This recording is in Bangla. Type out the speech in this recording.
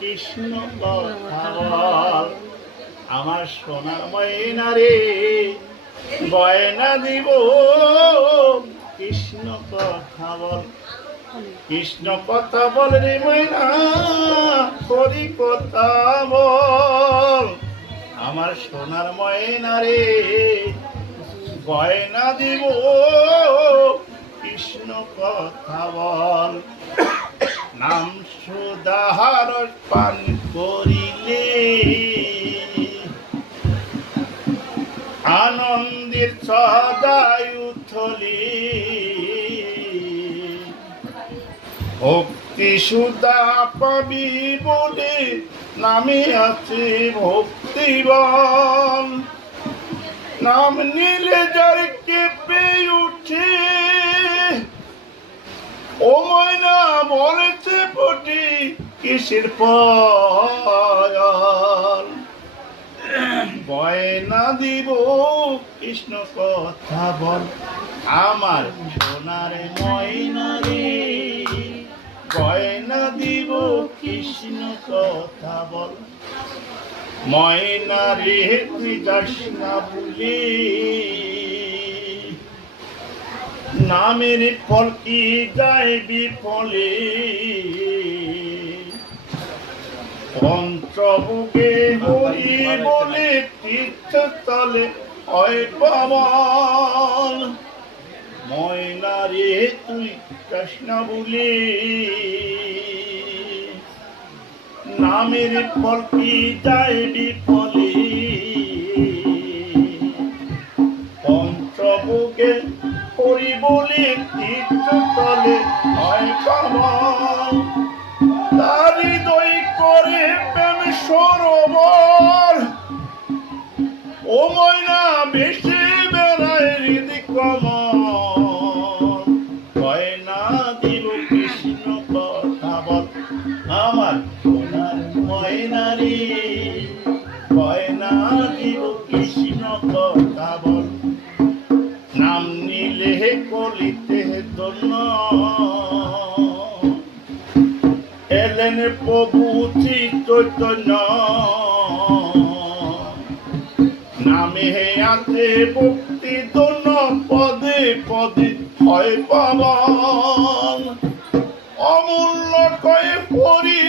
কৃষ্ণ কথা বল। আমার সোনার ময়না রে গয়না দিব কৃষ্ণ কথা বল। কৃষ্ণ কথা বল রে ময়না হরি কথা বল। আমার সোনার ময়না রে গয়না দিব কৃষ্ণ কথা বল। নাম সুধার পান করিলে আনন্দের সদায় উথলি। ভক্তি সুধা পাবি বলে নামে আছে ভক্তিবন। নাম নিলে যার কেঁপে উঠে ও ময়না বলেছে পটি কিসের পয়ন। গয়না দিব কৃষ্ণ কথা বল। আমার সোনার ময়না রে গয়না দিব কৃষ্ণ কথা বল। ময়না রে তুই যাস না ভুলি নামের ফল কি যায় বিফলে। পঞ্চভোগে হরি বলে তীর্থস্থলে হয় পাবন। ময়না রে তুই কৃষ্ণ বলি নামের ফল কি যায় বিফলে। পঞ্চভোগে হরি বলে তীর্থস্থলে হয় পাবন। তার হৃদয় করে প্রেম সরোবর ও ময়না বেশি বেড়ায় হৃদি কমল। গয়না দিব কৃষ্ণ কথা বল। আমার সোনার ময়না রে গয়না দিব কৃষ্ণ কথা বল। নাম নিলে কলিতে ধন্য এলেন প্রভু শ্রী চৈতন্য। নামে আছে ভক্তি ধন্য পদে পদে হয় পাবন। অমূল্য কয়ে পরি